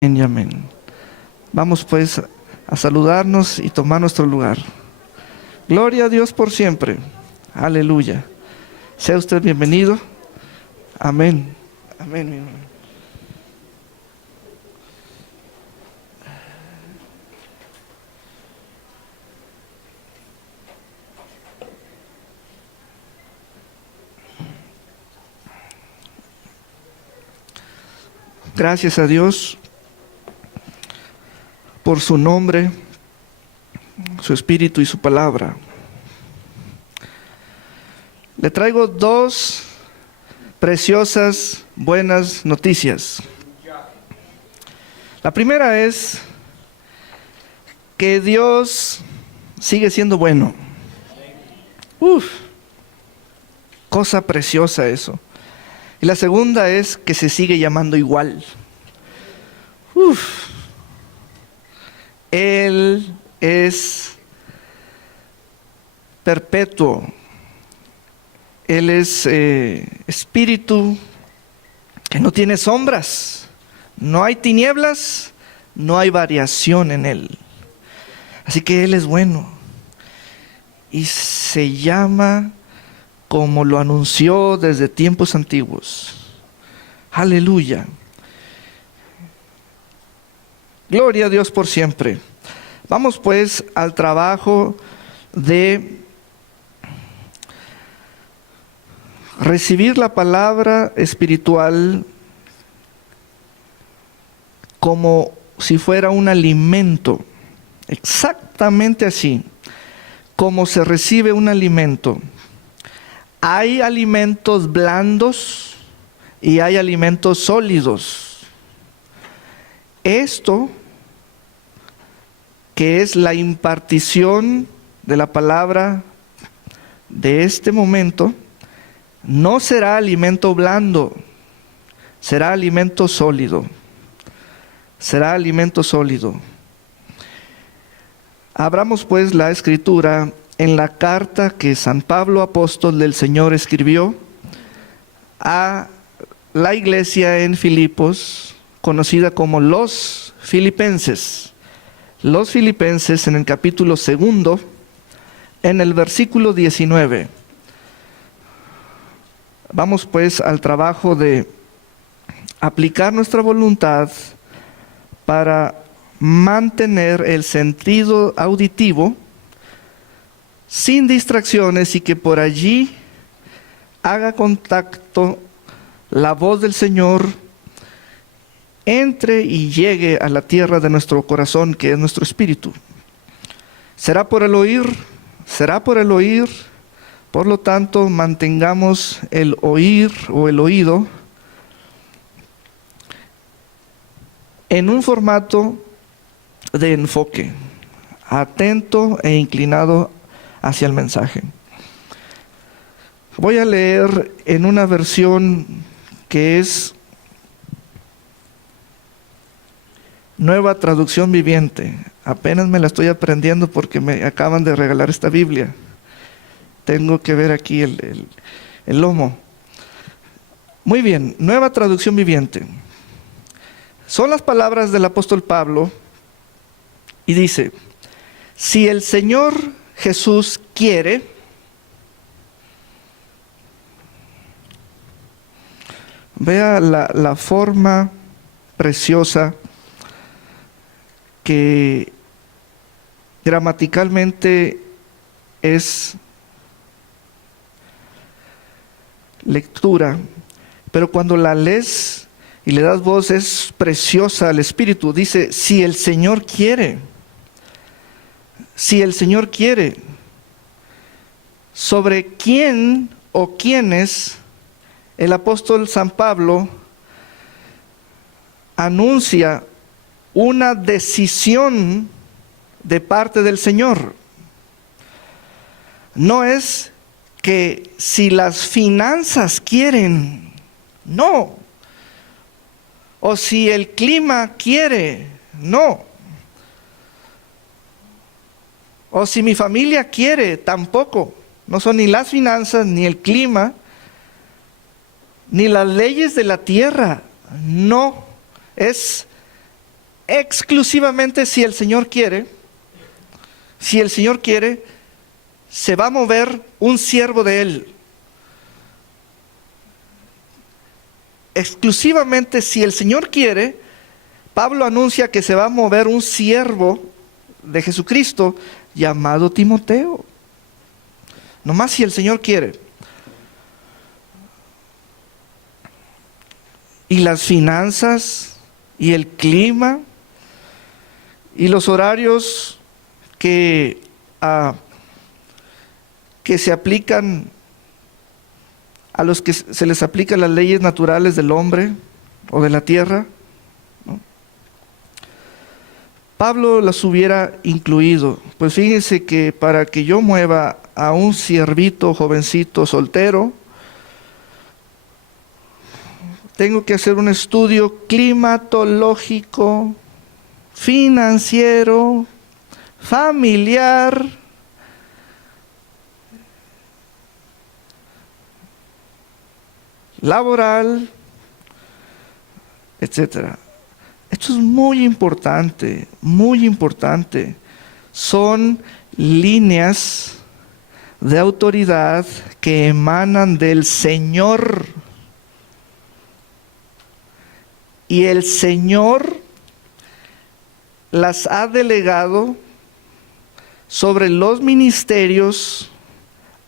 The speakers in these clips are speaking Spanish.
Amén y amén. Vamos pues a saludarnos y tomar nuestro lugar. Gloria a Dios por siempre. Aleluya. Sea usted bienvenido. Amén. Amén, mi hermano. Gracias a Dios por su nombre, su espíritu y su palabra. Le traigo dos preciosas, buenas noticias. La primera es que Dios sigue siendo bueno. Cosa preciosa eso. Y la segunda es que se sigue llamando igual. Él es perpetuo. Él es espíritu que no tiene sombras. No hay tinieblas, no hay variación en Él. Así que Él es bueno. Y se llama como lo anunció desde tiempos antiguos. Aleluya. Gloria a Dios por siempre. Vamos pues al trabajo de recibir la palabra espiritual como si fuera un alimento. Exactamente así, como se recibe un alimento. Hay alimentos blandos y hay alimentos sólidos. Esto, que es la impartición de la palabra de este momento, no será alimento blando, será alimento sólido. Será alimento sólido. Abramos pues la escritura en la carta que San Pablo, apóstol del Señor, escribió a la iglesia en Filipos, conocida como los Filipenses. Los Filipenses, en el capítulo 2, en el versículo 19. Vamos pues al trabajo de aplicar nuestra voluntad para mantener el sentido auditivo sin distracciones y que por allí haga contacto la voz del Señor, entre y llegue a la tierra de nuestro corazón, que es nuestro espíritu. Será por el oír, por lo tanto mantengamos el oír o el oído en un formato de enfoque, atento e inclinado hacia el mensaje. Voy a leer en una versión que es Nueva Traducción Viviente. Apenas me la estoy aprendiendo porque me acaban de regalar esta Biblia. Tengo que ver aquí el lomo. Muy bien, Nueva Traducción Viviente. Son las palabras del apóstol Pablo y dice: si el Señor Jesús quiere, vea la forma preciosa que gramaticalmente es lectura, pero cuando la lees y le das voz es preciosa al espíritu. Dice: si el Señor quiere. Si el Señor quiere. ¿Sobre quién o quiénes el apóstol San Pablo anuncia una decisión de parte del Señor? No es que si las finanzas quieren, no. O si el clima quiere, no. O si mi familia quiere, tampoco. No son ni las finanzas, ni el clima, ni las leyes de la tierra. No. Es exclusivamente si el Señor quiere, se va a mover un siervo de Él. Exclusivamente si el Señor quiere, Pablo anuncia que se va a mover un siervo de Jesucristo llamado Timoteo. Nomás si el Señor quiere. Y las finanzas y el clima y los horarios que se aplican a los que se les aplican las leyes naturales del hombre o de la tierra, ¿no? Pablo las hubiera incluido. Pues fíjense que para que yo mueva a un siervito jovencito soltero, tengo que hacer un estudio climatológico, financiero, familiar, laboral, etcétera. Esto es muy importante, muy importante. Son líneas de autoridad que emanan del Señor. Y el Señor las ha delegado sobre los ministerios,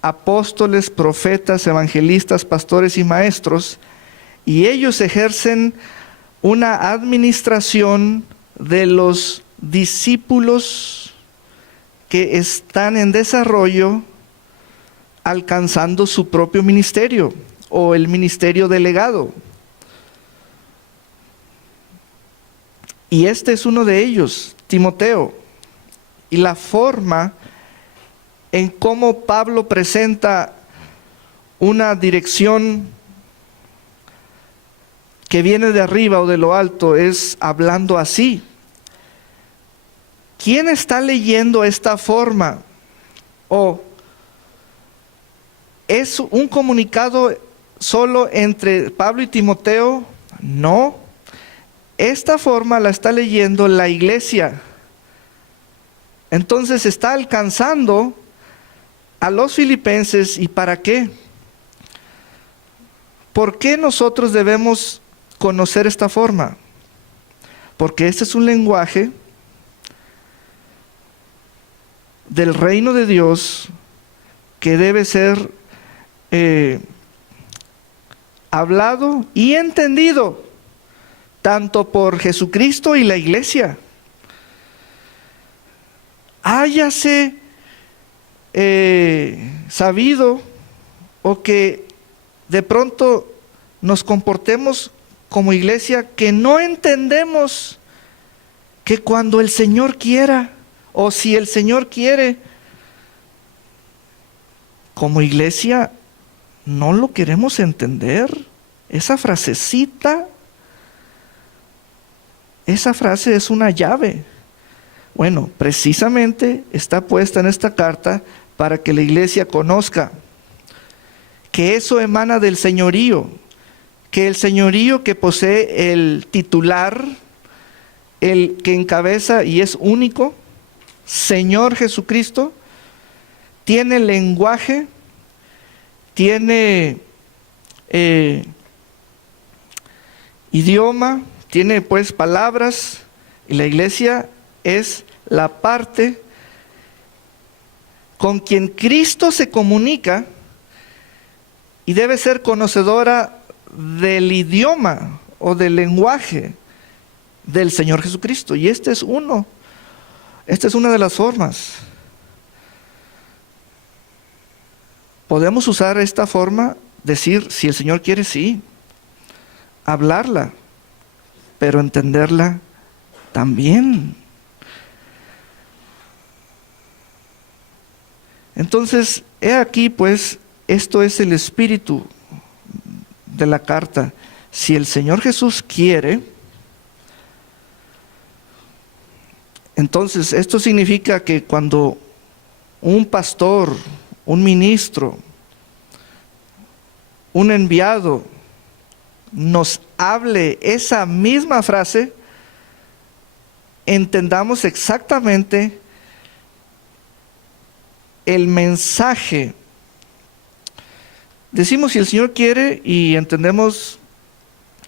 apóstoles, profetas, evangelistas, pastores y maestros, y ellos ejercen una administración de los discípulos que están en desarrollo, alcanzando su propio ministerio o el ministerio delegado. Y este es uno de ellos, Timoteo. Y la forma en cómo Pablo presenta una dirección que viene de arriba o de lo alto es hablando así. ¿Quién está leyendo esta forma? ¿O es un comunicado solo entre Pablo y Timoteo? No. Esta forma la está leyendo la iglesia. Entonces está alcanzando a los filipenses. ¿Y para qué? ¿Por qué nosotros debemos conocer esta forma? Porque este es un lenguaje del reino de Dios que debe ser hablado y entendido tanto por Jesucristo y la iglesia. Háyase sabido o que de pronto nos comportemos como iglesia que no entendemos que cuando el Señor quiera o si el Señor quiere, como iglesia no lo queremos entender. Esa frasecita, esa frase es una llave. Bueno, precisamente está puesta en esta carta para que la iglesia conozca que eso emana del señorío, que el señorío que posee el titular, el que encabeza y es único, Señor Jesucristo, tiene lenguaje, tiene idioma, tiene pues palabras, y la iglesia es la parte con quien Cristo se comunica y debe ser conocedora del idioma o del lenguaje del Señor Jesucristo. Y esta es una de las formas. Podemos usar esta forma, decir, si el Señor quiere, sí, hablarla, pero entenderla también. Entonces, he aquí pues, esto es el espíritu de la carta. Si el Señor Jesús quiere, entonces esto significa que cuando un pastor, un ministro, un enviado nos hable esa misma frase, entendamos exactamente el mensaje. Decimos si el Señor quiere y entendemos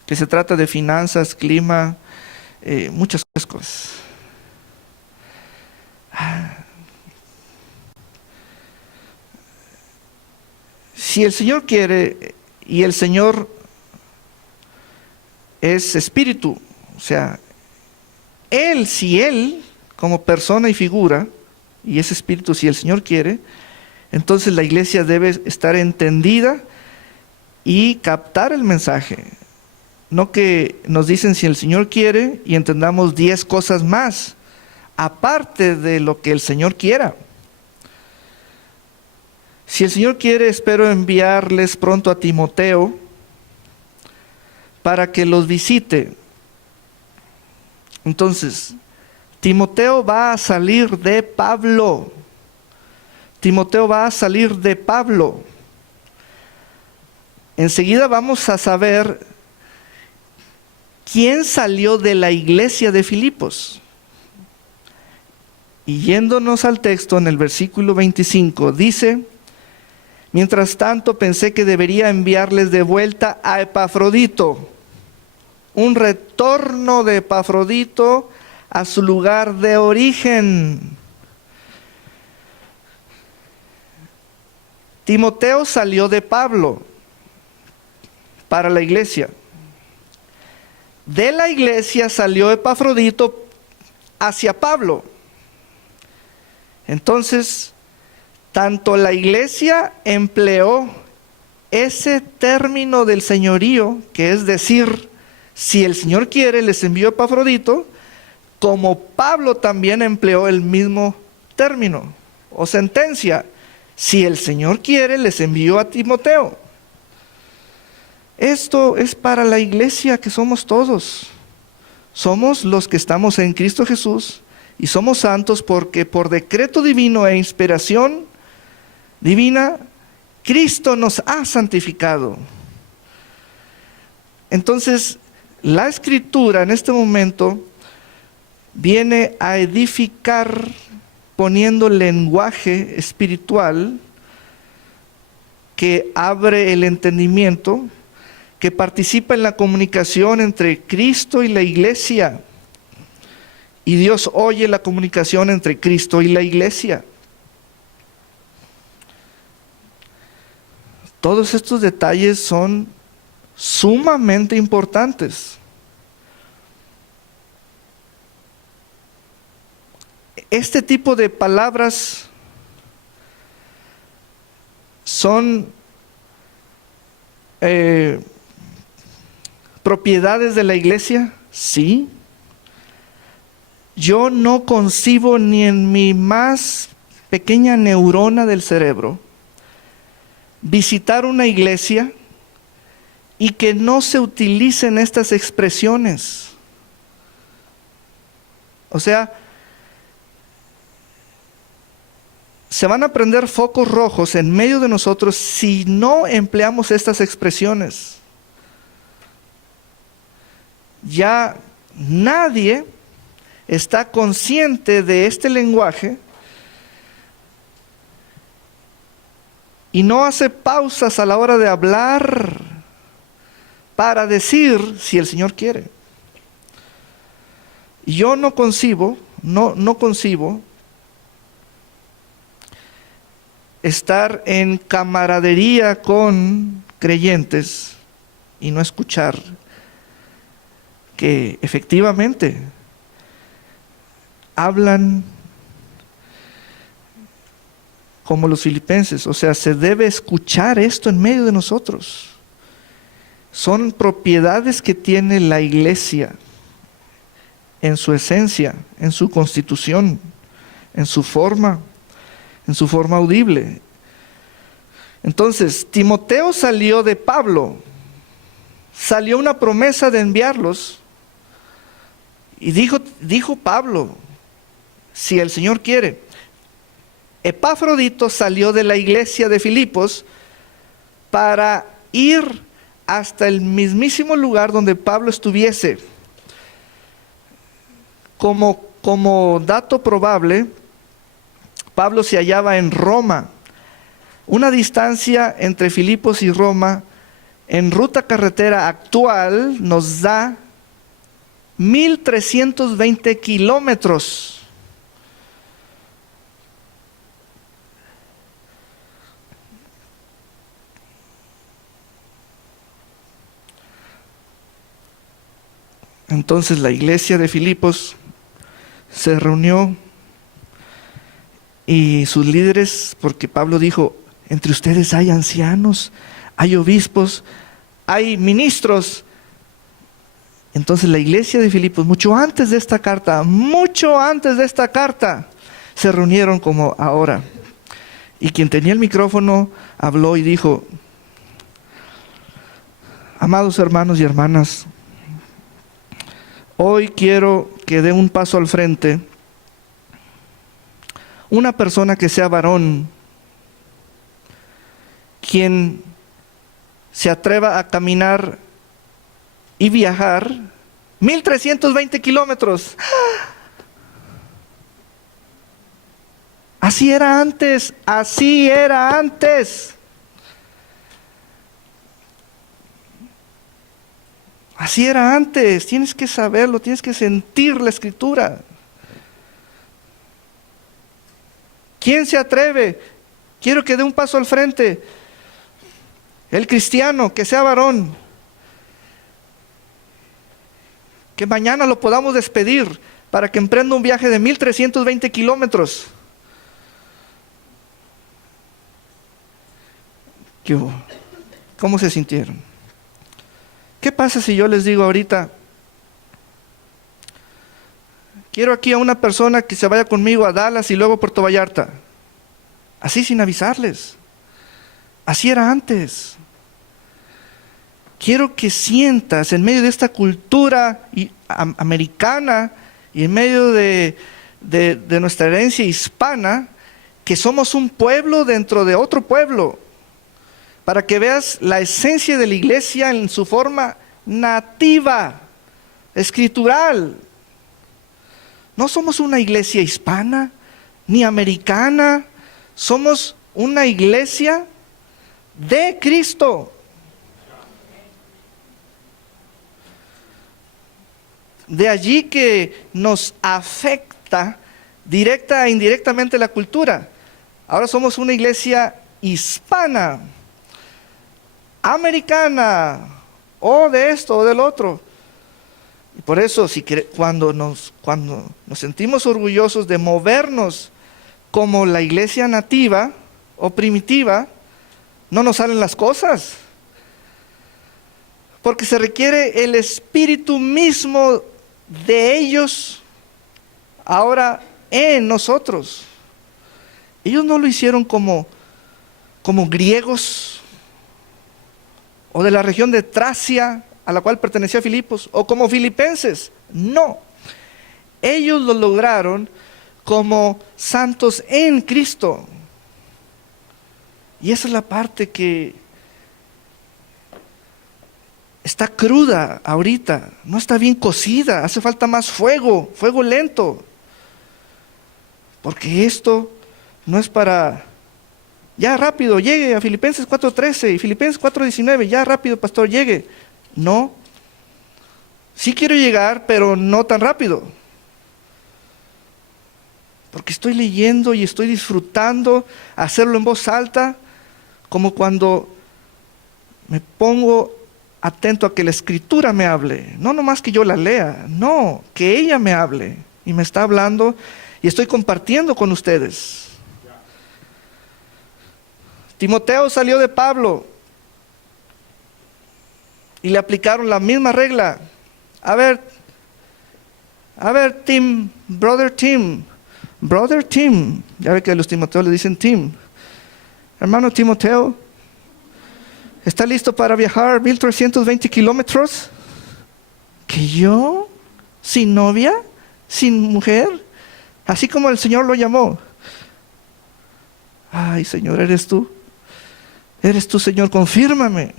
que se trata de finanzas, clima, muchas cosas. Si el Señor quiere y el Señor es espíritu, o sea, si Él como persona y figura, y es espíritu, si el Señor quiere, entonces la iglesia debe estar entendida y captar el mensaje. No que nos dicen si el Señor quiere y entendamos 10 cosas más, aparte de lo que el Señor quiera. Si el Señor quiere, espero enviarles pronto a Timoteo para que los visite. Entonces, Timoteo va a salir de Pablo. Timoteo va a salir de Pablo. Enseguida vamos a saber quién salió de la iglesia de Filipos. Y yéndonos al texto en el versículo 25, dice: mientras tanto pensé que debería enviarles de vuelta a Epafrodito, un retorno de Epafrodito a su lugar de origen. Timoteo salió de Pablo para la iglesia. De la iglesia salió Epafrodito hacia Pablo. Entonces, tanto la iglesia empleó ese término del señorío, que es decir, si el Señor quiere, les envió a Epafrodito, como Pablo también empleó el mismo término o sentencia. Si el Señor quiere, les envió a Timoteo. Esto es para la iglesia que somos todos. Somos los que estamos en Cristo Jesús y somos santos porque por decreto divino e inspiración divina, Cristo nos ha santificado. Entonces, la Escritura en este momento viene a edificar poniendo lenguaje espiritual que abre el entendimiento, que participa en la comunicación entre Cristo y la iglesia. Y Dios oye la comunicación entre Cristo y la iglesia. Todos estos detalles son sumamente importantes. Este tipo de palabras son propiedades de la iglesia, sí. Yo no concibo ni en mi más pequeña neurona del cerebro visitar una iglesia y que no se utilicen estas expresiones. O sea, se van a prender focos rojos en medio de nosotros si no empleamos estas expresiones. Ya nadie está consciente de este lenguaje y no hace pausas a la hora de hablar para decir si el Señor quiere. Yo no concibo estar en camaradería con creyentes y no escuchar que efectivamente hablan como los filipenses. O sea, se debe escuchar esto en medio de nosotros. Son propiedades que tiene la iglesia en su esencia, en su constitución, en su forma audible. Entonces, Timoteo salió de Pablo, salió una promesa de enviarlos, y dijo Pablo, si el Señor quiere. Epafrodito salió de la iglesia de Filipos para ir hasta el mismísimo lugar donde Pablo estuviese, como como dato probable, Pablo se hallaba en Roma. Una distancia entre Filipos y Roma en ruta carretera actual nos da 1,320 kilómetros. Entonces la iglesia de Filipos se reunió y sus líderes, porque Pablo dijo, entre ustedes hay ancianos, hay obispos, hay ministros. Entonces la iglesia de Filipos, mucho antes de esta carta, se reunieron como ahora. Y quien tenía el micrófono habló y dijo, amados hermanos y hermanas, hoy quiero que dé un paso al frente una persona que sea varón, quien se atreva a caminar y viajar 1,320 kilómetros. Así era antes, así era antes. Así era antes, tienes que saberlo, tienes que sentir la escritura. ¿Quién se atreve? Quiero que dé un paso al frente. El cristiano, que sea varón. Que mañana lo podamos despedir para que emprenda un viaje de 1,320 kilómetros. ¿Qué hubo? ¿Cómo se sintieron? ¿Qué pasa si yo les digo ahorita, quiero aquí a una persona que se vaya conmigo a Dallas y luego a Puerto Vallarta? Así sin avisarles. Así era antes. Quiero que sientas en medio de esta cultura americana y en medio de nuestra herencia hispana, que somos un pueblo dentro de otro pueblo. Para que veas la esencia de la iglesia en su forma nativa, escritural. No somos una iglesia hispana, ni americana, somos una iglesia de Cristo. De allí que nos afecta directa e indirectamente la cultura. Ahora somos una iglesia hispana, americana, o de esto o del otro. Y por eso cuando nos sentimos orgullosos de movernos como la iglesia nativa o primitiva, no nos salen las cosas. Porque se requiere el espíritu mismo de ellos ahora en nosotros. Ellos no lo hicieron como griegos, o de la región de Tracia, a la cual pertenecía Filipos, o como filipenses. No. Ellos lo lograron como santos en Cristo. Y esa es la parte que está cruda ahorita, no está bien cocida, hace falta más fuego lento. Porque esto no es para, ya rápido, llegue a Filipenses 4:13 y Filipenses 4:19, ya rápido, pastor, llegue. No, sí quiero llegar, pero no tan rápido. Porque estoy leyendo y estoy disfrutando hacerlo en voz alta, como cuando me pongo atento a que la escritura me hable. No nomás que yo la lea, no, que ella me hable. Y me está hablando y estoy compartiendo con ustedes. Timoteo salió de Pablo y le aplicaron la misma regla. A ver, brother Tim, ya ve que a los Timoteos le dicen Tim. Hermano Timoteo, ¿está listo para viajar 1,320 kilómetros? ¿Que yo? ¿Sin novia? ¿Sin mujer? Así como el Señor lo llamó. Ay, Señor, ¿eres tú? ¿Eres tú, Señor? Confírmame.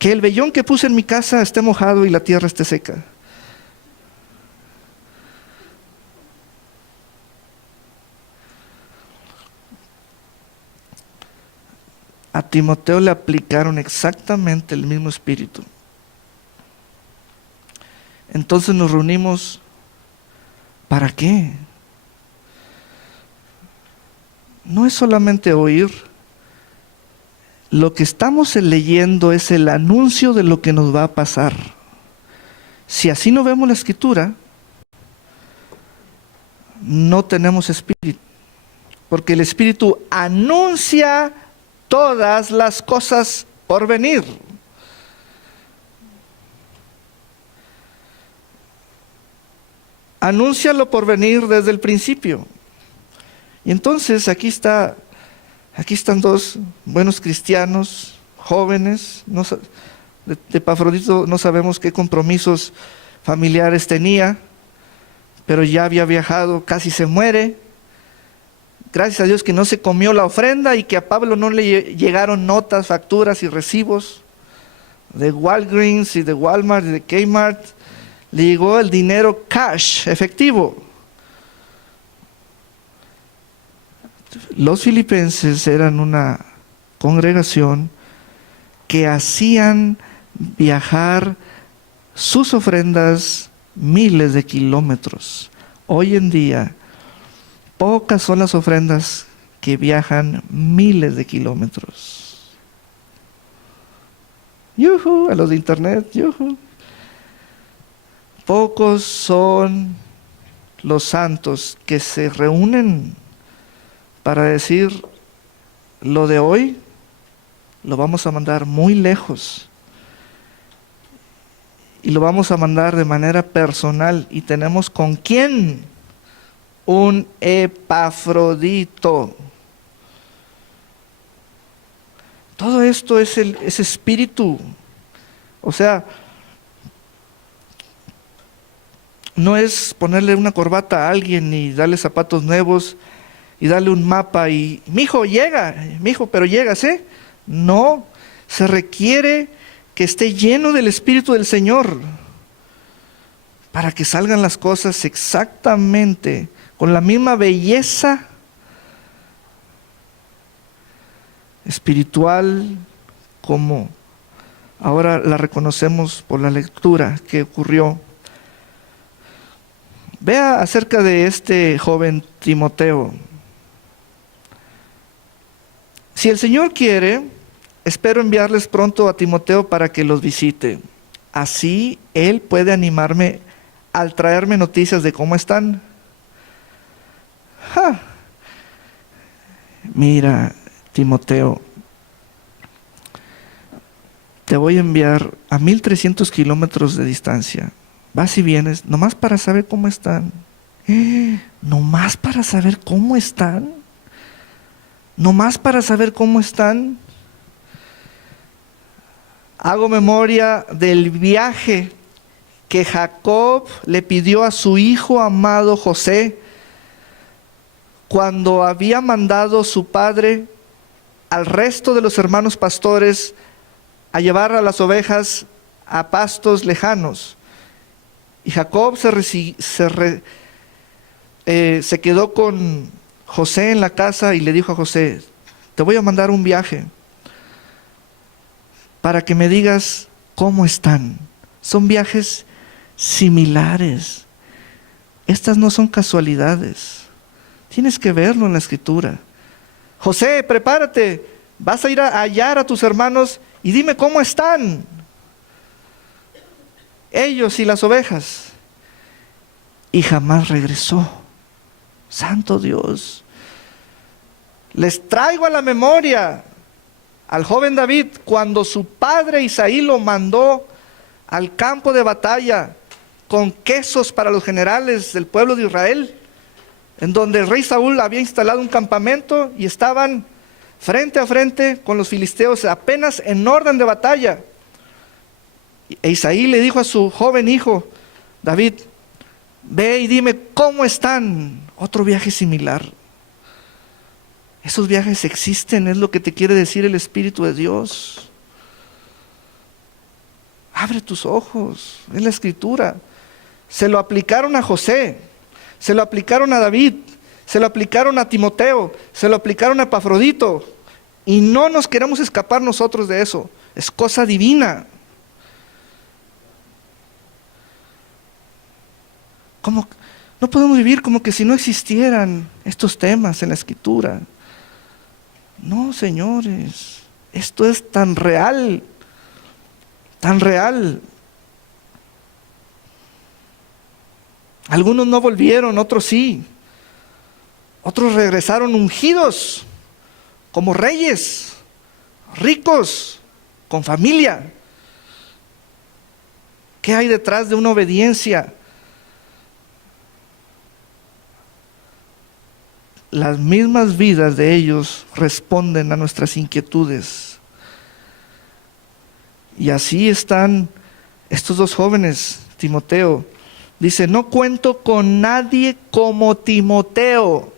Que el vellón que puse en mi casa esté mojado y la tierra esté seca. Timoteo le aplicaron exactamente el mismo espíritu. Entonces nos reunimos, ¿para qué? No es solamente oír. Lo que estamos leyendo es el anuncio de lo que nos va a pasar. Si así no vemos la Escritura, no tenemos espíritu. Porque el Espíritu anuncia todas las cosas por venir. Anuncia lo por venir desde el principio. Y entonces aquí están dos buenos cristianos, jóvenes. De Epafrodito no sabemos qué compromisos familiares tenía, pero ya había viajado, casi se muere. Gracias a Dios que no se comió la ofrenda y que a Pablo no le llegaron notas, facturas y recibos de Walgreens y de Walmart y de Kmart. Le llegó el dinero cash, efectivo. Los filipenses eran una congregación que hacían viajar sus ofrendas miles de kilómetros. Hoy en día, pocas son las ofrendas que viajan miles de kilómetros. ¡Yujú! A los de internet, ¡yujú! Pocos son los santos que se reúnen para decir, lo de hoy lo vamos a mandar muy lejos. Y lo vamos a mandar de manera personal. Y tenemos con quién. Un Epafrodito. Todo esto es espíritu. O sea, no es ponerle una corbata a alguien y darle zapatos nuevos y darle un mapa y, mijo, pero llegas, ¿eh? No, se requiere que esté lleno del Espíritu del Señor para que salgan las cosas exactamente con la misma belleza espiritual como ahora la reconocemos por la lectura que ocurrió. Vea acerca de este joven Timoteo. Si el Señor quiere, espero enviarles pronto a Timoteo para que los visite. Así él puede animarme al traerme noticias de cómo están. Mira, Timoteo, te voy a enviar a 1300 kilómetros de distancia. Vas y vienes, nomás para saber cómo están. Nomás para saber cómo están. Nomás para saber cómo están. Hago memoria del viaje que Jacob le pidió a su hijo amado José cuando había mandado su padre al resto de los hermanos pastores a llevar a las ovejas a pastos lejanos. Y Jacob se quedó con José en la casa y le dijo a José, te voy a mandar un viaje para que me digas cómo están. Son viajes similares. Estas no son casualidades. Tienes que verlo en la Escritura. José, prepárate. Vas a ir a hallar a tus hermanos y dime cómo están. Ellos y las ovejas. Y jamás regresó. Santo Dios. Les traigo a la memoria al joven David cuando su padre Isaí lo mandó al campo de batalla con quesos para los generales del pueblo de Israel, en donde el rey Saúl había instalado un campamento y estaban frente a frente con los filisteos, apenas en orden de batalla. E Isaí le dijo a su joven hijo, David, ve y dime cómo están. Otro viaje similar. Esos viajes existen, es lo que te quiere decir el Espíritu de Dios. Abre tus ojos, es la Escritura. Se lo aplicaron a José, se lo aplicaron a David, se lo aplicaron a Timoteo, se lo aplicaron a Epafrodito. Y no nos queremos escapar nosotros de eso. Es cosa divina. Como, no podemos vivir como que si no existieran estos temas en la Escritura. No, señores, esto es tan real, tan real. Algunos no volvieron, otros sí. Otros regresaron ungidos, como reyes, ricos, con familia. ¿Qué hay detrás de una obediencia? Las mismas vidas de ellos responden a nuestras inquietudes. Y así están estos dos jóvenes, Timoteo. Dice, no cuento con nadie como Timoteo.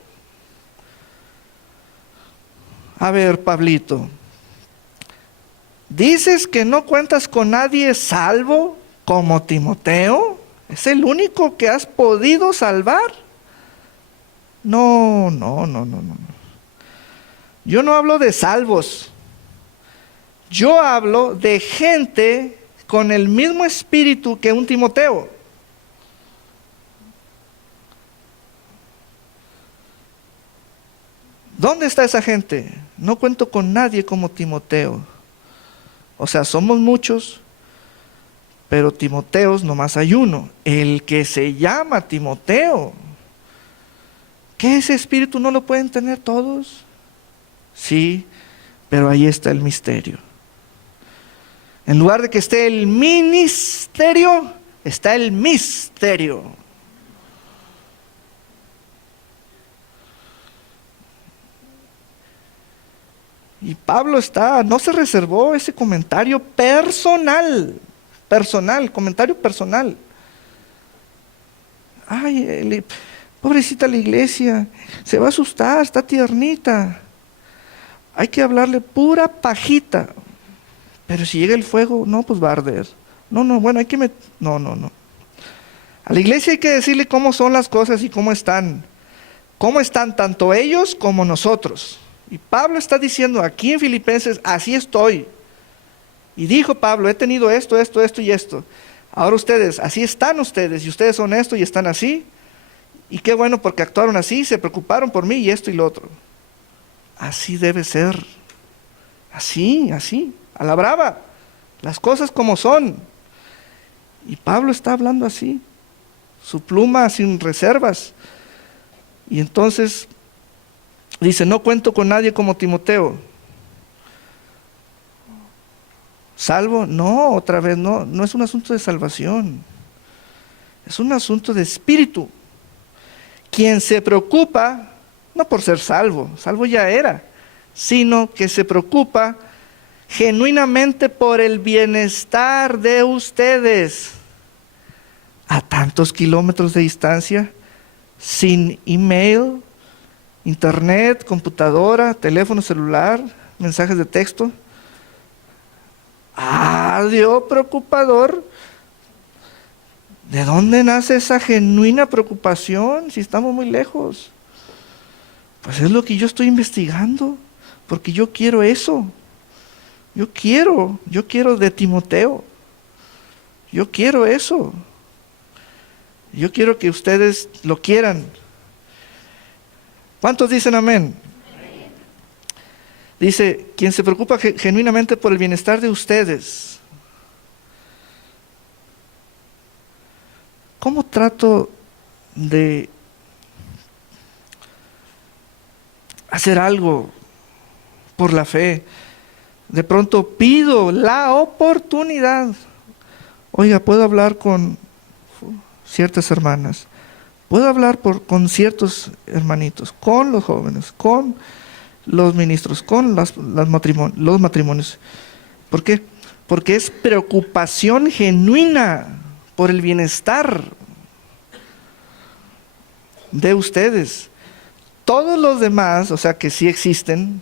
A ver, Pablito, ¿dices que no cuentas con nadie salvo como Timoteo? ¿Es el único que has podido salvar? No. Yo no hablo de salvos. Yo hablo de gente con el mismo espíritu que un Timoteo. ¿Dónde está esa gente? No cuento con nadie como Timoteo. O sea, somos muchos, pero Timoteos nomás hay uno, el que se llama Timoteo. ¿Qué ese espíritu no lo pueden tener todos? Sí, pero ahí está el misterio. En lugar de que esté el ministerio, está el misterio. Y Pablo no se reservó ese comentario personal, comentario personal. Ay, pobrecita la iglesia, se va a asustar, está tiernita. Hay que hablarle pura pajita. Pero si llega el fuego, no, pues va a arder. Bueno, hay que No. A la iglesia hay que decirle cómo son las cosas y cómo están. Cómo están tanto ellos como nosotros. Y Pablo está diciendo aquí en Filipenses, así estoy. Y dijo Pablo, he tenido esto y esto. Ahora ustedes, así están ustedes, y ustedes son esto y están así. Y qué bueno porque actuaron así, se preocuparon por mí y esto y lo otro. Así debe ser. Así, a la brava. Las cosas como son. Y Pablo está hablando así. Su pluma sin reservas. Y entonces dice, no cuento con nadie como Timoteo. ¿Salvo? No, otra vez no es un asunto de salvación. Es un asunto de espíritu. Quien se preocupa, no por ser salvo ya era, sino que se preocupa genuinamente por el bienestar de ustedes. A tantos kilómetros de distancia, sin email, internet, computadora, teléfono celular, mensajes de texto. Dios preocupador. ¿De dónde nace esa genuina preocupación si estamos muy lejos? Pues es lo que yo estoy investigando, porque yo quiero eso. Yo quiero de Timoteo. Yo quiero eso. Yo quiero que ustedes lo quieran. ¿Cuántos dicen amén? Dice, quien se preocupa genuinamente por el bienestar de ustedes. ¿Cómo trato de hacer algo por la fe? De pronto pido la oportunidad. Oiga, ¿puedo hablar con ciertas hermanas? ¿Puedo hablar con ciertos hermanitos? Con los jóvenes, con los ministros, con los matrimonios. ¿Por qué? Porque es preocupación genuina por el bienestar de ustedes. Todos los demás, o sea que sí existen,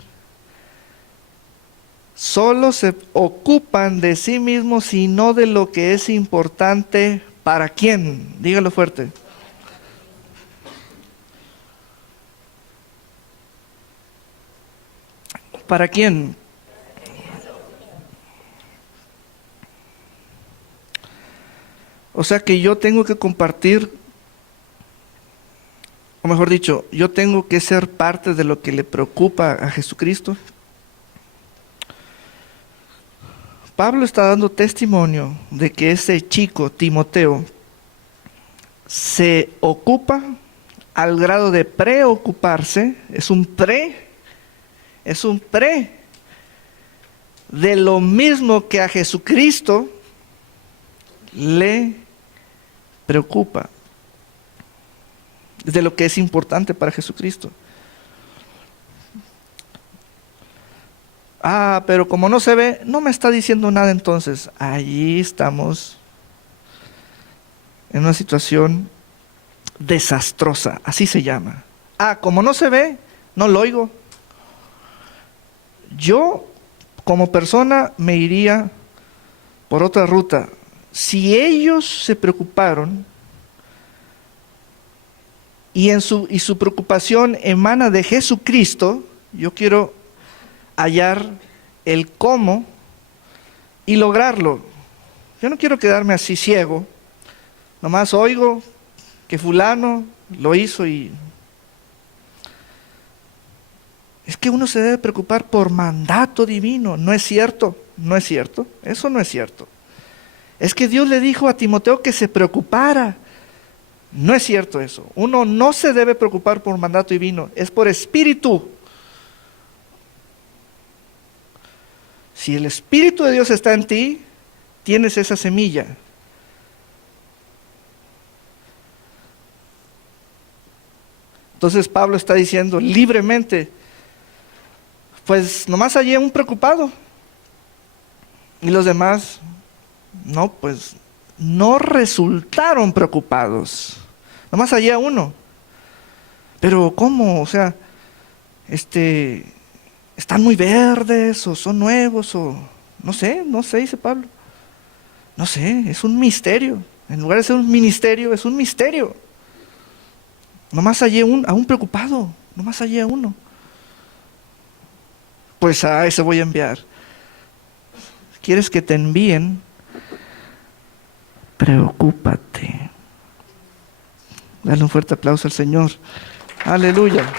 solo se ocupan de sí mismos y no de lo que es importante para quién. Dígalo fuerte. ¿Para quién? O sea que yo tengo que compartir, o mejor dicho, yo tengo que ser parte de lo que le preocupa a Jesucristo. Pablo está dando testimonio de que ese chico, Timoteo, se ocupa al grado de preocuparse, es un pre de lo mismo que a Jesucristo le preocupa, de lo que es importante para Jesucristo. Pero como no se ve, no me está diciendo nada entonces. Allí estamos en una situación desastrosa, así se llama. Como no se ve, no lo oigo. Yo, como persona, me iría por otra ruta. Si ellos se preocuparon y su preocupación emana de Jesucristo, yo quiero hallar el cómo y lograrlo. Yo no quiero quedarme así ciego, nomás oigo que fulano lo hizo y... Es que uno se debe preocupar por mandato divino. No es cierto, no es cierto, eso no es cierto. Es que Dios le dijo a Timoteo que se preocupara. No es cierto eso. Uno no se debe preocupar por mandato divino, es por espíritu. Si el Espíritu de Dios está en ti, tienes esa semilla. Entonces Pablo está diciendo libremente, pues nomás hallé un preocupado. Y los demás, no, pues no resultaron preocupados. Nomás hallé a uno. Pero ¿cómo? O sea, están muy verdes o son nuevos o no sé, dice Pablo. No sé, es un misterio. En lugar de ser un ministerio, es un misterio. Nomás hallé a un preocupado, nomás hallé a uno. Pues a ese voy a enviar. ¿Quieres que te envíen? Preocúpate. Dale un fuerte aplauso al Señor. Aleluya.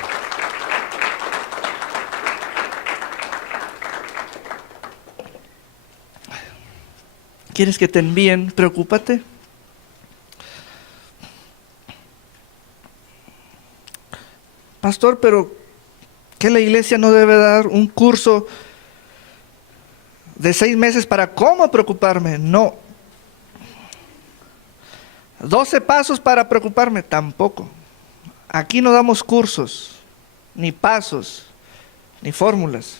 ¿Quieres que te envíen? Preocúpate. Pastor, pero ¿qué la iglesia no debe dar un curso de 6 meses para cómo preocuparme? No. 12 pasos para preocuparme, tampoco. Aquí no damos cursos, ni pasos, ni fórmulas.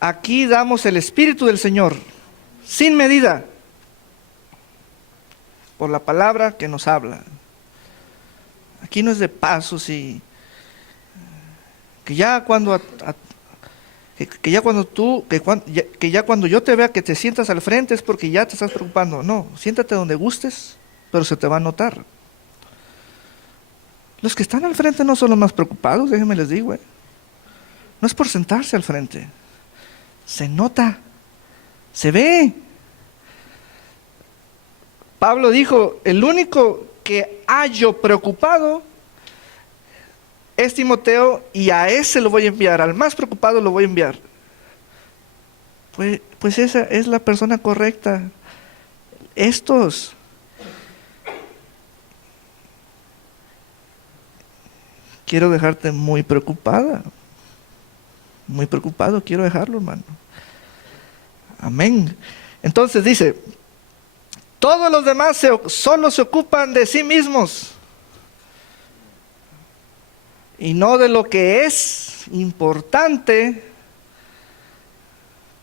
Aquí damos el Espíritu del Señor, sin medida, por la palabra que nos habla. Aquí no es de pasos y que ya cuando yo te vea que te sientas al frente es porque ya te estás preocupando. No, siéntate donde gustes, pero se te va a notar. Los que están al frente no son los más preocupados, déjenme les digo. No es por sentarse al frente. Se nota, se ve. Pablo dijo, el único que hallo preocupado es Timoteo y a ese lo voy a enviar, al más preocupado lo voy a enviar. Pues esa es la persona correcta. Estos. Quiero dejarte muy preocupada. Muy preocupado quiero dejarlo, hermano. Amén. Entonces dice, todos los demás solo se ocupan de sí mismos y no de lo que es importante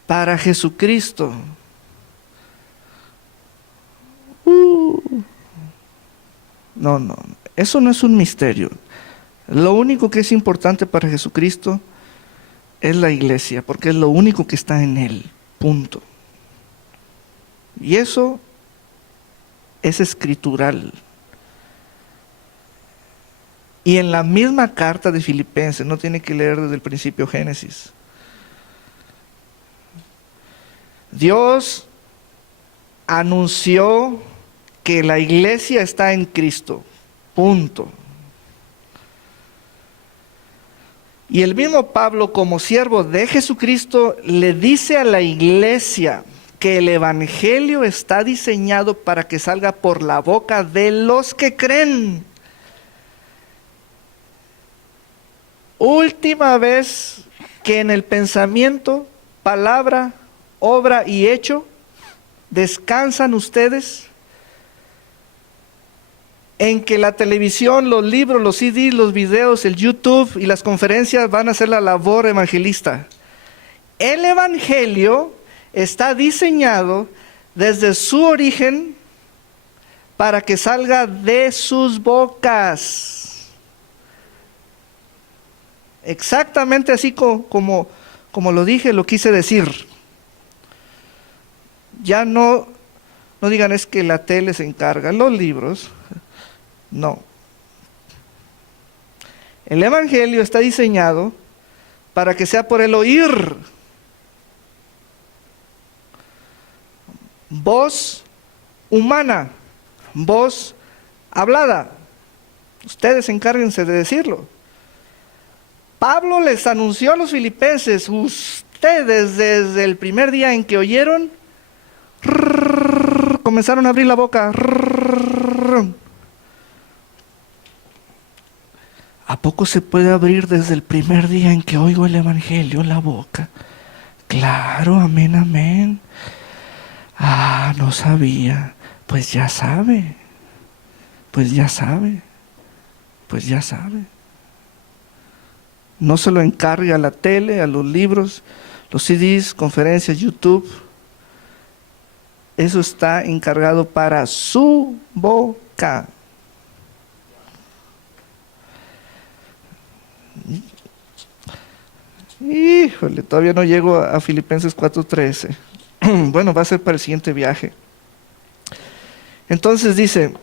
para Jesucristo. No, eso no es un misterio. Lo único que es importante para Jesucristo es la iglesia, porque es lo único que está en Él, punto. Y eso es escritural. Y en la misma carta de Filipenses, no tiene que leer desde el principio Génesis, Dios anunció que la iglesia está en Cristo. Punto. Y el mismo Pablo, como siervo de Jesucristo, le dice a la iglesia que el evangelio está diseñado para que salga por la boca de los que creen. Última vez que en el pensamiento, palabra, obra y hecho descansan ustedes, en que la televisión, los libros, los CDs, los videos, el YouTube y las conferencias van a hacer la labor evangelista. El evangelio está diseñado desde su origen para que salga de sus bocas. Exactamente así como lo dije, lo quise decir. Ya no digan es que la tele se encarga, los libros. No. El evangelio está diseñado para que sea por el oír. Voz humana, voz hablada. Ustedes encárguense de decirlo. Pablo les anunció a los filipenses, ustedes desde el primer día en que oyeron, comenzaron a abrir la boca. ¿A poco se puede abrir desde el primer día en que oigo el evangelio la boca? Claro, amén, amén. Ah, no sabía. Pues ya sabe. Pues ya sabe. Pues ya sabe. No se lo encarga a la tele, a los libros, los CDs, conferencias, YouTube. Eso está encargado para su boca. Híjole, todavía no llego a Filipenses 4:13. Bueno, va a ser para el siguiente viaje. Entonces dice,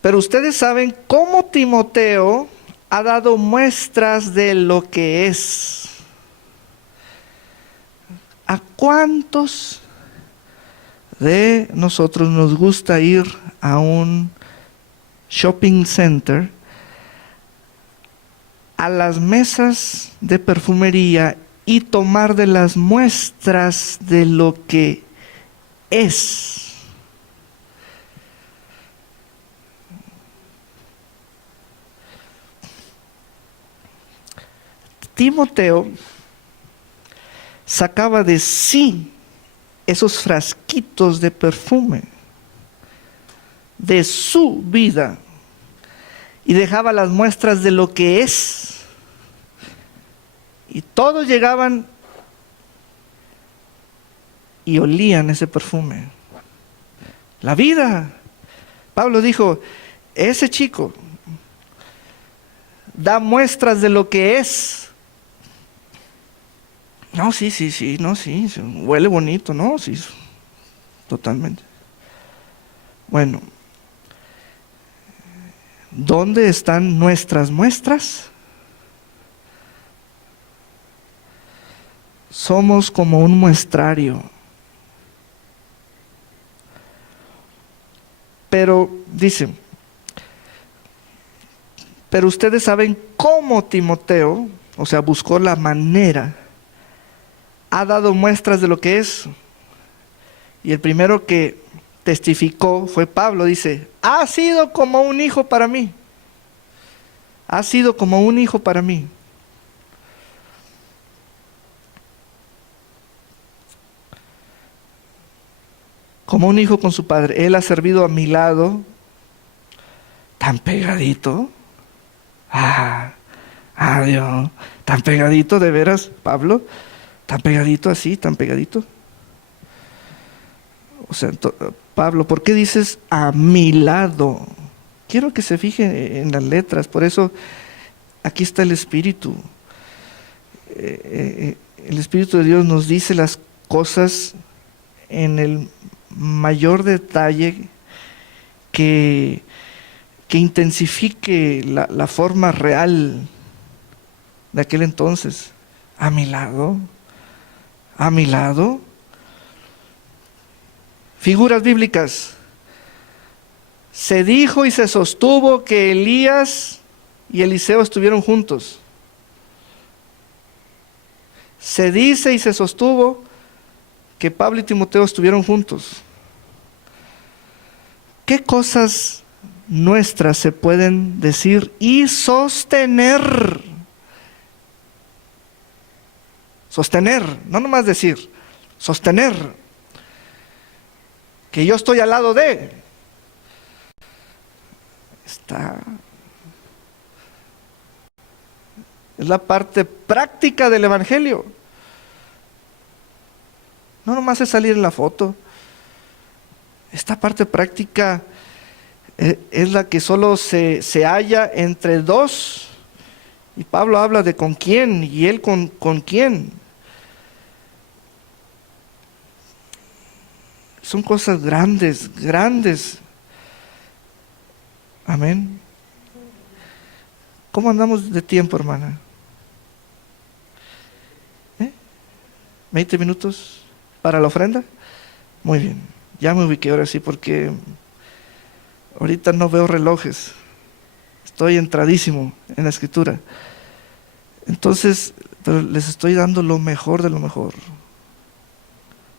pero ustedes saben cómo Timoteo ha dado muestras de lo que es. ¿A cuántos de nosotros nos gusta ir a un shopping center, a las mesas de perfumería y tomar de las muestras de lo que es? Timoteo sacaba de sí esos frasquitos de perfume de su vida y dejaba las muestras de lo que es. Y todos llegaban y olían ese perfume. La vida. Pablo dijo, ese chico da muestras de lo que es. No, sí, no, sí, huele bonito, no, sí, totalmente. Bueno, ¿dónde están nuestras muestras? Somos como un muestrario. Pero, dice, pero ustedes saben cómo Timoteo, o sea, buscó la manera, ha dado muestras de lo que es. Y el primero que testificó fue Pablo. Dice, ha sido como un hijo para mí. Ha sido como un hijo para mí. Como un hijo con su padre. Él ha servido a mi lado. Tan pegadito. Dios. Tan pegadito, de veras, Pablo. Tan pegadito así, tan pegadito. O sea, Pablo, ¿por qué dices a mi lado? Quiero que se fije en las letras, por eso aquí está el Espíritu. El Espíritu de Dios nos dice las cosas en el mayor detalle que intensifique la forma real de aquel entonces. A mi lado. a mi lado. Figuras bíblicas. Se dijo y se sostuvo que Elías y Eliseo estuvieron juntos. Se dice y se sostuvo que Pablo y Timoteo estuvieron juntos. ¿Qué cosas nuestras se pueden decir y sostener? Sostener, no nomás decir, sostener. Que yo estoy al lado de. Es la parte práctica del Evangelio. No nomás es salir en la foto. Esta parte práctica es la que solo se halla entre dos. Y Pablo habla de con quién y él con quién. Son cosas grandes, grandes. Amén. ¿Cómo andamos de tiempo, hermana? 20 minutos para la ofrenda. Muy bien. Ya me ubiqué ahora sí porque ahorita no veo relojes. Estoy entradísimo en la escritura. Entonces, pero les estoy dando lo mejor de lo mejor.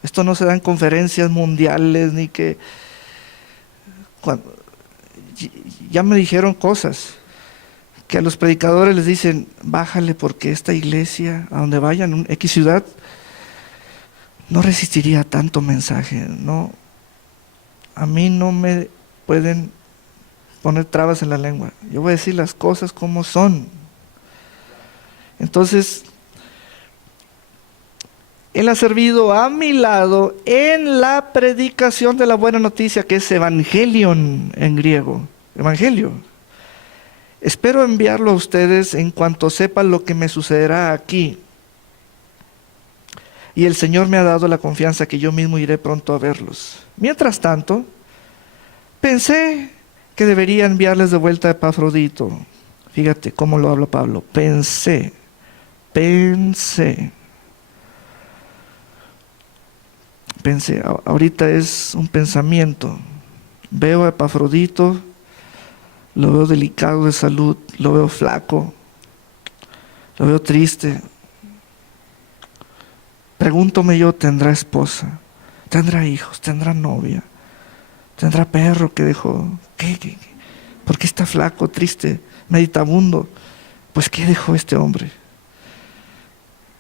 Esto no se da en conferencias mundiales ni que... Ya me dijeron cosas que a los predicadores les dicen, bájale porque esta iglesia, a donde vayan, en X ciudad, no resistiría tanto mensaje. No, a mí no me pueden poner trabas en la lengua. Yo voy a decir las cosas como son. Entonces, Él ha servido a mi lado en la predicación de la buena noticia, que es evangelion en griego. Evangelio. Espero enviarlo a ustedes en cuanto sepan lo que me sucederá aquí. Y el Señor me ha dado la confianza que yo mismo iré pronto a verlos. Mientras tanto, pensé que debería enviarles de vuelta a Epafrodito. Fíjate cómo lo habla Pablo. Pensé. Ahorita es un pensamiento. Veo a Epafrodito, lo veo delicado de salud, lo veo flaco, lo veo triste. Pregúntome yo, ¿tendrá esposa? ¿Tendrá hijos? ¿Tendrá novia? ¿Tendrá perro que dejó? ¿Qué? ¿Por qué está flaco, triste, meditabundo? Pues ¿qué dejó este hombre?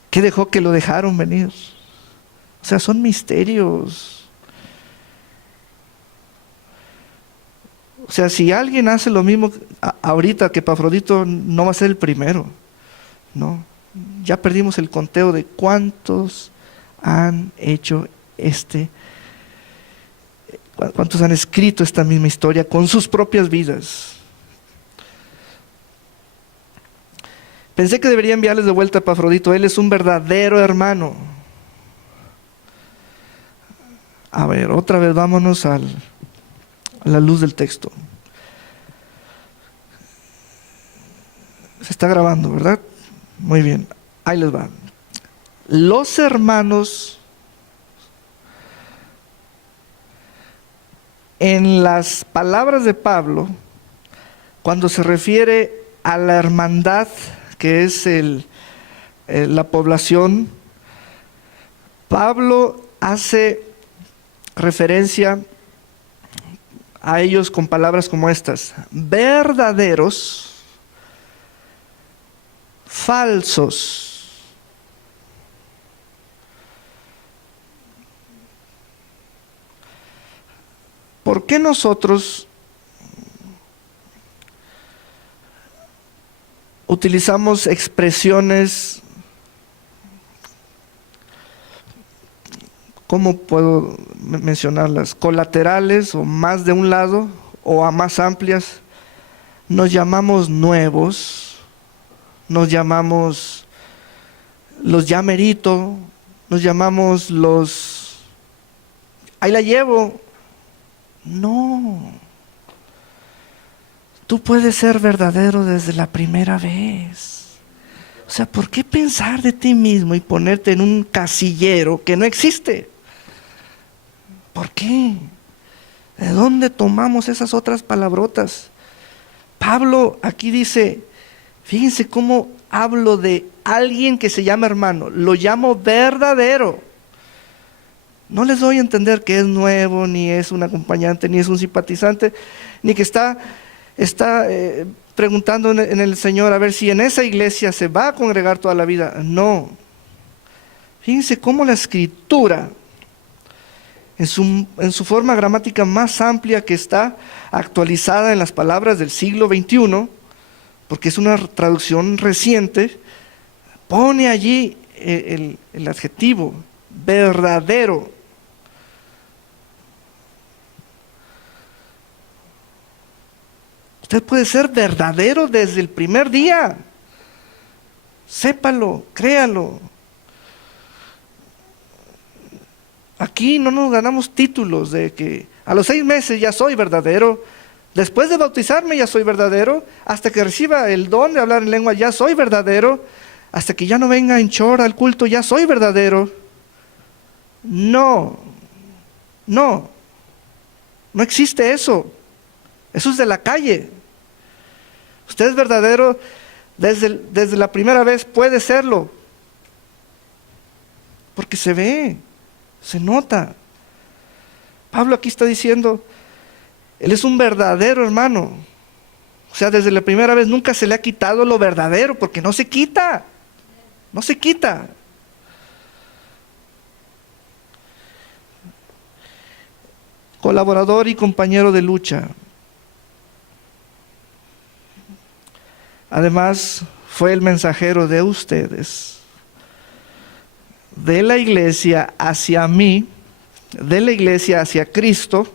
¿Qué dejó que lo dejaron venir? O sea, son misterios. O sea, si alguien hace lo mismo ahorita que Epafrodito, no va a ser el primero. No. Ya perdimos el conteo de cuántos han hecho cuántos han escrito esta misma historia con sus propias vidas. Pensé que debería enviarles de vuelta a Epafrodito. Él es un verdadero hermano. A ver, otra vez vámonos a la luz del texto. Se está grabando, ¿verdad? Muy bien, ahí les va. Los hermanos, en las palabras de Pablo, cuando se refiere a la hermandad, que es la población, Pablo hace referencia a ellos con palabras como estas: verdaderos, falsos. ¿Por qué nosotros utilizamos expresiones, cómo puedo mencionarlas, colaterales o más de un lado o a más amplias? Nos llamamos nuevos, nos llamamos los ya merito, nos llamamos los ahí la llevo. No, tú puedes ser verdadero desde la primera vez. O sea, ¿por qué pensar de ti mismo y ponerte en un casillero que no existe? ¿Por qué? ¿De dónde tomamos esas otras palabrotas? Pablo aquí dice, fíjense cómo hablo de alguien que se llama hermano, lo llamo verdadero. No les doy a entender que es nuevo, ni es un acompañante, ni es un simpatizante, ni que está preguntando en el Señor a ver si en esa iglesia se va a congregar toda la vida. No. Fíjense cómo la Escritura, en su forma gramática más amplia, que está actualizada en las palabras del siglo XXI, porque es una traducción reciente, pone allí el adjetivo verdadero. Usted puede ser verdadero desde el primer día. Sépalo, créalo. Aquí no nos ganamos títulos de que a los 6 meses ya soy verdadero, después de bautizarme ya soy verdadero, hasta que reciba el don de hablar en lengua ya soy verdadero, hasta que ya no venga en chor al culto ya soy verdadero. No existe eso. Eso es de la calle. Usted es verdadero desde la primera vez, puede serlo, porque se ve, se nota. Pablo aquí está diciendo, él es un verdadero hermano. O sea, desde la primera vez nunca se le ha quitado lo verdadero, porque no se quita. No se quita. Colaborador y compañero de lucha. Además, fue el mensajero de ustedes, de la iglesia hacia mí, de la iglesia hacia Cristo,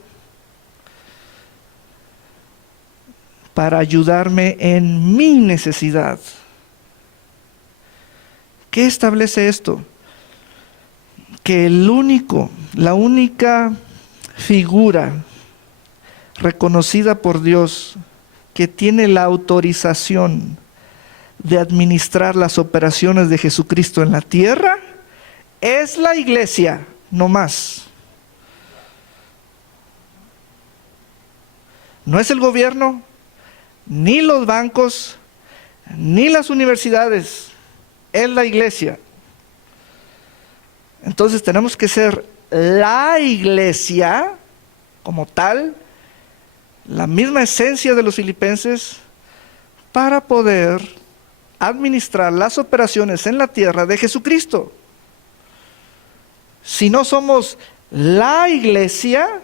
para ayudarme en mi necesidad. ¿Qué establece esto? Que la única figura reconocida por Dios que tiene la autorización de administrar las operaciones de Jesucristo en la tierra es la iglesia, no más. No es el gobierno, ni los bancos, ni las universidades, es la iglesia. Entonces tenemos que ser la iglesia como tal, la misma esencia de los filipenses, para poder administrar las operaciones en la tierra de Jesucristo. Si no somos la iglesia,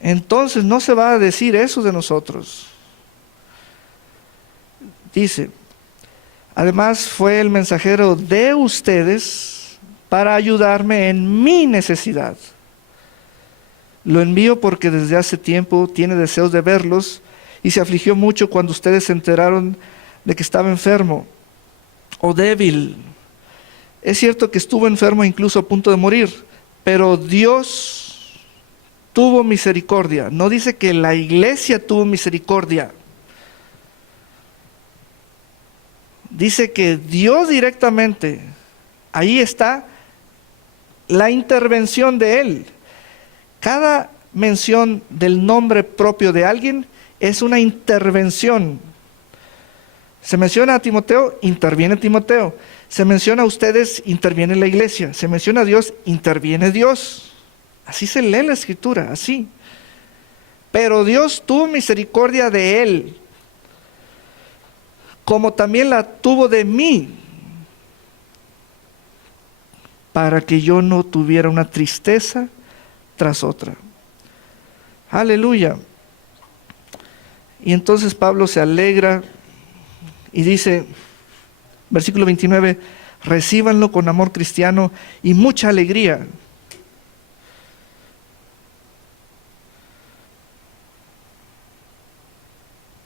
entonces no se va a decir eso de nosotros. Dice, además fue el mensajero de ustedes para ayudarme en mi necesidad. Lo envío porque desde hace tiempo tiene deseos de verlos y se afligió mucho cuando ustedes se enteraron de que estaba enfermo o débil. Es cierto que estuvo enfermo incluso a punto de morir, pero Dios tuvo misericordia. No dice que la iglesia tuvo misericordia. Dice que Dios directamente, ahí está la intervención de Él. Cada mención del nombre propio de alguien es una intervención. Se menciona a Timoteo, interviene Timoteo. Se menciona a ustedes, interviene la iglesia. Se menciona a Dios, interviene Dios. Así se lee la Escritura, así. Pero Dios tuvo misericordia de él, como también la tuvo de mí, para que yo no tuviera una tristeza tras otra. Aleluya. Y entonces Pablo se alegra y dice, versículo 29, recíbanlo con amor cristiano y mucha alegría.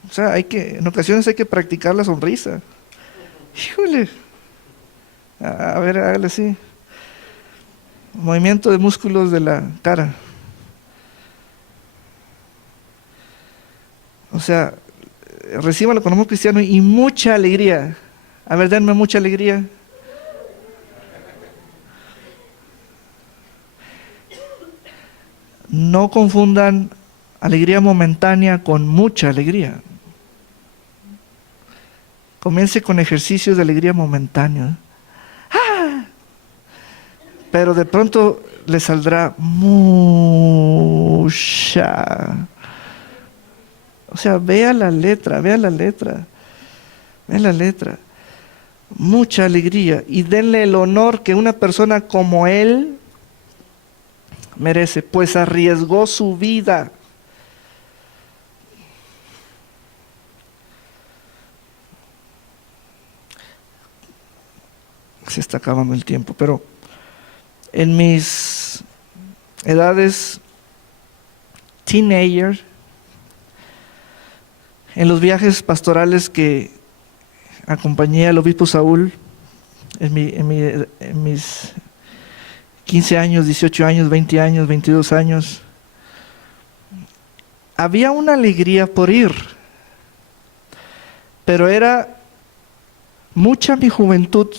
O sea, en ocasiones hay que practicar la sonrisa. Híjole. A ver, hágale así. Movimiento de músculos de la cara. O sea, recíbanlo con amor cristiano y mucha alegría. A ver, denme mucha alegría. No confundan alegría momentánea con mucha alegría. Comience con ejercicios de alegría momentánea. ¡Ah! Pero de pronto le saldrá mucha. O sea, vea la letra, vea la letra. Vea la letra. Mucha alegría. Y denle el honor que una persona como él merece, pues arriesgó su vida. Se está acabando el tiempo, pero en mis edades teenager, en los viajes pastorales que acompañé al obispo Saúl, en mis 15 años, 18 años, 20 años, 22 años, había una alegría por ir, pero era mucha mi juventud,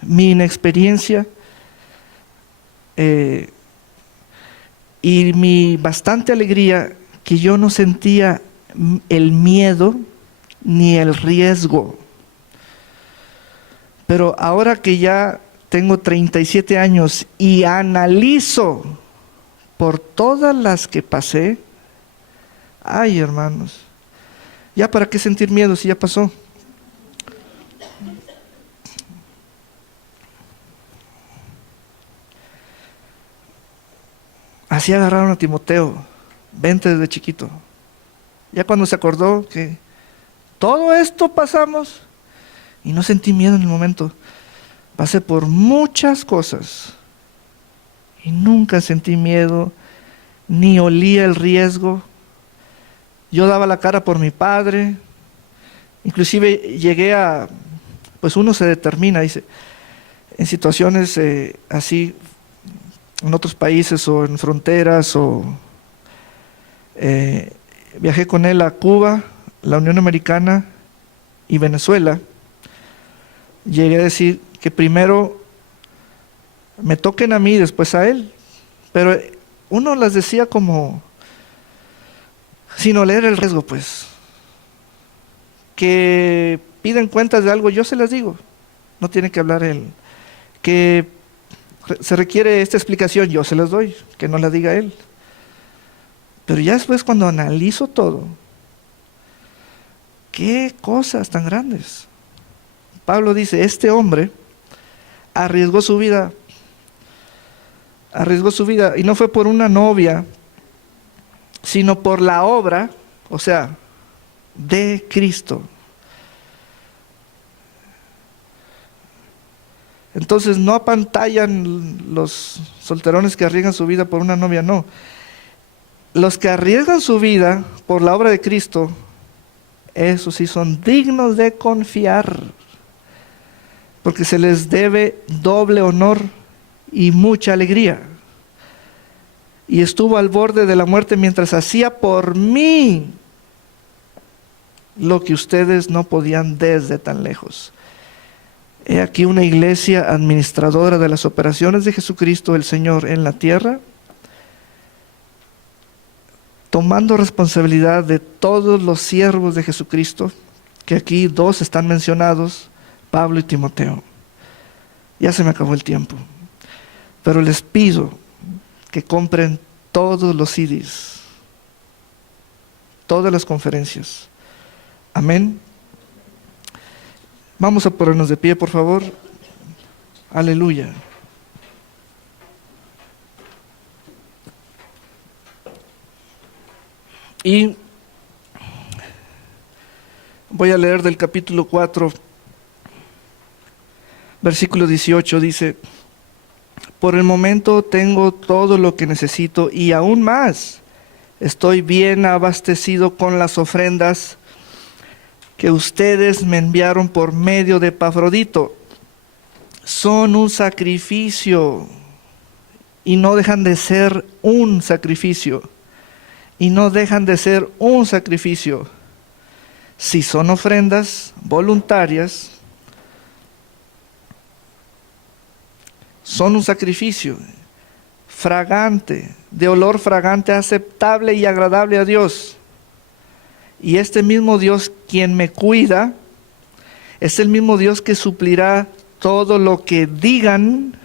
mi inexperiencia y mi bastante alegría, que yo no sentía el miedo ni el riesgo. Pero ahora que ya tengo 37 años y analizo por todas las que pasé, ay, hermanos, ya para qué sentir miedo si ya pasó. Así agarraron a Timoteo, vente desde chiquito. Ya cuando se acordó que todo esto pasamos, y no sentí miedo en el momento. Pasé por muchas cosas y nunca sentí miedo, ni olía el riesgo. Yo daba la cara por mi padre, inclusive llegué a, pues uno se determina, dice, en situaciones así, en otros países o en fronteras, o viajé con él a Cuba, la Unión Americana y Venezuela. Llegué a decir que primero me toquen a mí, después a él. Pero uno las decía como sin oler el riesgo, pues. Que piden cuentas de algo, yo se las digo. No tiene que hablar él. Que se requiere esta explicación, yo se las doy. Que no la diga él. Pero ya después, cuando analizo todo, qué cosas tan grandes. Pablo dice, este hombre arriesgó su vida, y no fue por una novia, sino por la obra, o sea, de Cristo. Entonces no apantallan los solterones que arriesgan su vida por una novia, no. Los que arriesgan su vida por la obra de Cristo, esos sí son dignos de confiar, porque se les debe doble honor y mucha alegría. Y estuvo al borde de la muerte mientras hacía por mí lo que ustedes no podían desde tan lejos. He aquí una iglesia administradora de las operaciones de Jesucristo el Señor en la tierra, tomando responsabilidad de todos los siervos de Jesucristo, que aquí dos están mencionados, Pablo y Timoteo. Ya se me acabó el tiempo, pero les pido que compren todos los CDs, todas las conferencias. Amén. Vamos a ponernos de pie, por favor. Aleluya. Y voy a leer del capítulo 4, versículo 18, dice: por el momento tengo todo lo que necesito y aún más. Estoy bien abastecido con las ofrendas que ustedes me enviaron por medio de Epafrodito. Son un sacrificio y no dejan de ser un sacrificio y no dejan de ser un sacrificio. Si son ofrendas voluntarias, son un sacrificio fragante, de olor fragante, aceptable y agradable a Dios. Y este mismo Dios, quien me cuida, es el mismo Dios que suplirá todo lo que digan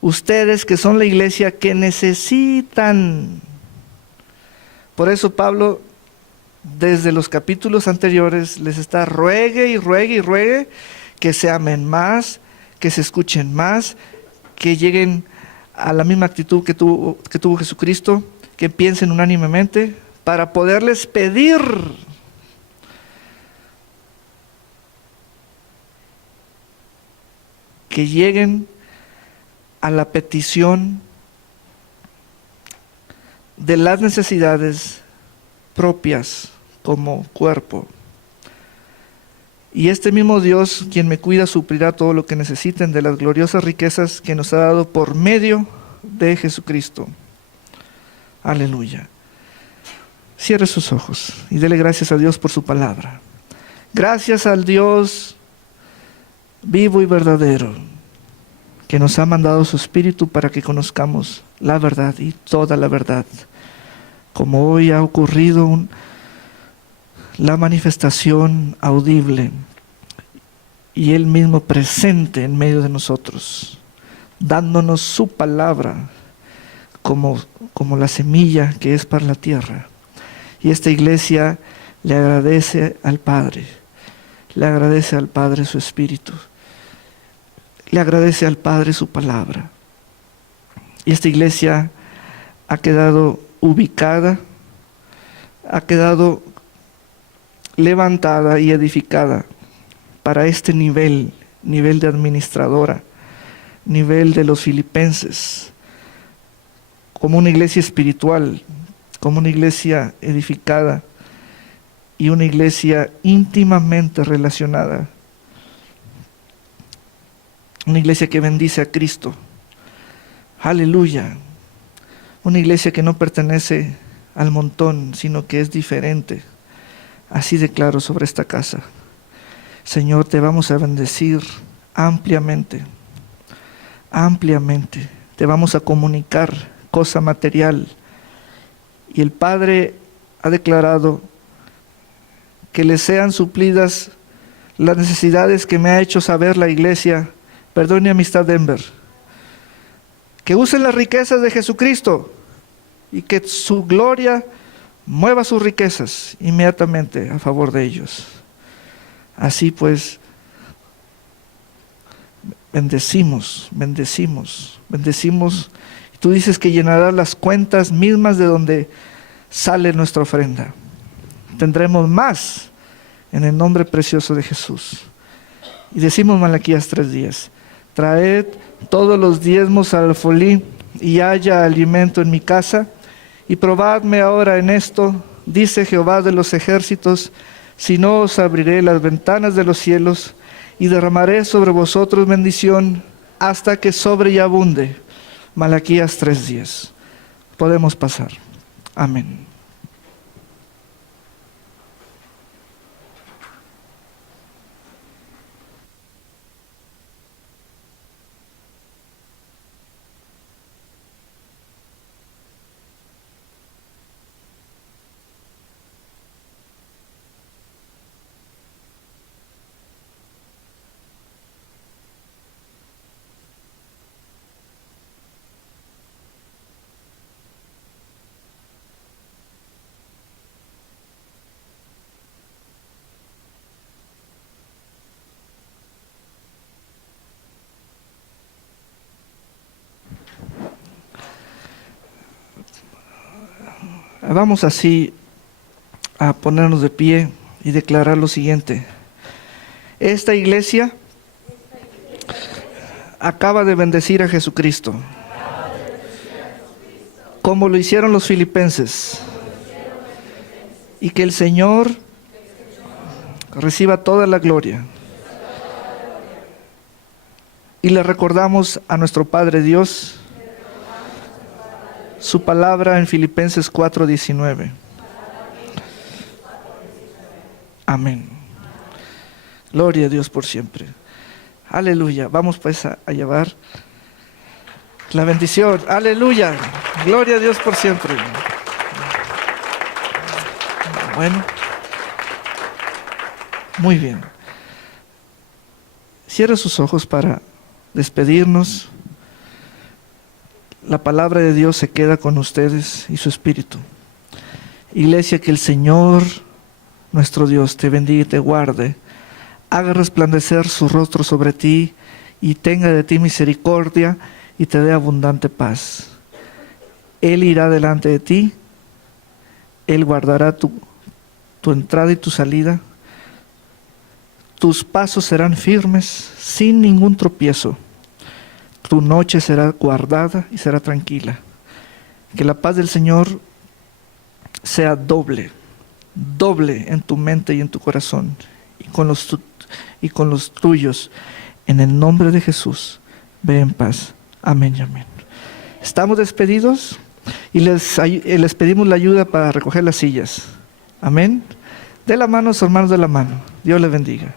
ustedes, que son la iglesia, que necesitan. Por eso Pablo, desde los capítulos anteriores, les está ruegue y ruegue y ruegue que se amen más, que se escuchen más, que lleguen a la misma actitud que tuvo Jesucristo, que piensen unánimemente, para poderles pedir que lleguen a la petición de las necesidades propias como cuerpo. Y este mismo Dios, quien me cuida, suplirá todo lo que necesiten de las gloriosas riquezas que nos ha dado por medio de Jesucristo. Aleluya. Cierre sus ojos y dele gracias a Dios por su palabra. Gracias al Dios vivo y verdadero, que nos ha mandado su Espíritu para que conozcamos la verdad y toda la verdad. Como hoy ha ocurrido la manifestación audible y Él mismo presente en medio de nosotros, dándonos su palabra como la semilla que es para la tierra. Y esta iglesia le agradece al Padre, le agradece al Padre su Espíritu, le agradece al Padre su palabra. Y esta iglesia ha quedado ubicada, ha quedado levantada y edificada para este nivel de administradora, nivel de los filipenses, como una iglesia espiritual, como una iglesia edificada y una iglesia íntimamente relacionada. Una iglesia que bendice a Cristo. Aleluya. Una iglesia que no pertenece al montón, sino que es diferente. Así declaro sobre esta casa. Señor, te vamos a bendecir ampliamente, ampliamente. Te vamos a comunicar cosa material. Y el Padre ha declarado que le sean suplidas las necesidades que me ha hecho saber la iglesia. Perdón y amistad Denver. Que usen las riquezas de Jesucristo y que su gloria mueva sus riquezas inmediatamente a favor de ellos. Así pues, bendecimos. Tú dices que llenarás las cuentas mismas de donde sale nuestra ofrenda. Tendremos más en el nombre precioso de Jesús. Y decimos Malaquías 3:10. Traed todos los diezmos al alfolí y haya alimento en mi casa. Y probadme ahora en esto, dice Jehová de los ejércitos, si no os abriré las ventanas de los cielos y derramaré sobre vosotros bendición hasta que sobre y abunde. Malaquías 3:10. Podemos pasar. Amén. Vamos así a ponernos de pie y declarar lo siguiente. Esta iglesia acaba de bendecir a Jesucristo, como lo hicieron los filipenses, y que el Señor reciba toda la gloria. Y le recordamos a nuestro Padre Dios su palabra en Filipenses 4:19. Amén. Gloria a Dios por siempre. Aleluya. Vamos pues a llevar la bendición. Aleluya. Gloria a Dios por siempre. Bueno. Muy bien. Cierra sus ojos para despedirnos. La palabra de Dios se queda con ustedes y su espíritu. Iglesia, que el Señor, nuestro Dios, te bendiga y te guarde, haga resplandecer su rostro sobre ti y tenga de ti misericordia y te dé abundante paz. Él irá delante de ti, Él guardará tu entrada y tu salida. Tus pasos serán firmes, sin ningún tropiezo. Tu noche será guardada y será tranquila. Que la paz del Señor sea doble en tu mente y en tu corazón, y con los tuyos. En el nombre de Jesús, ve en paz. Amén y amén. Estamos despedidos y les pedimos la ayuda para recoger las sillas. Amén. De la mano, hermanos, de la mano. Dios les bendiga.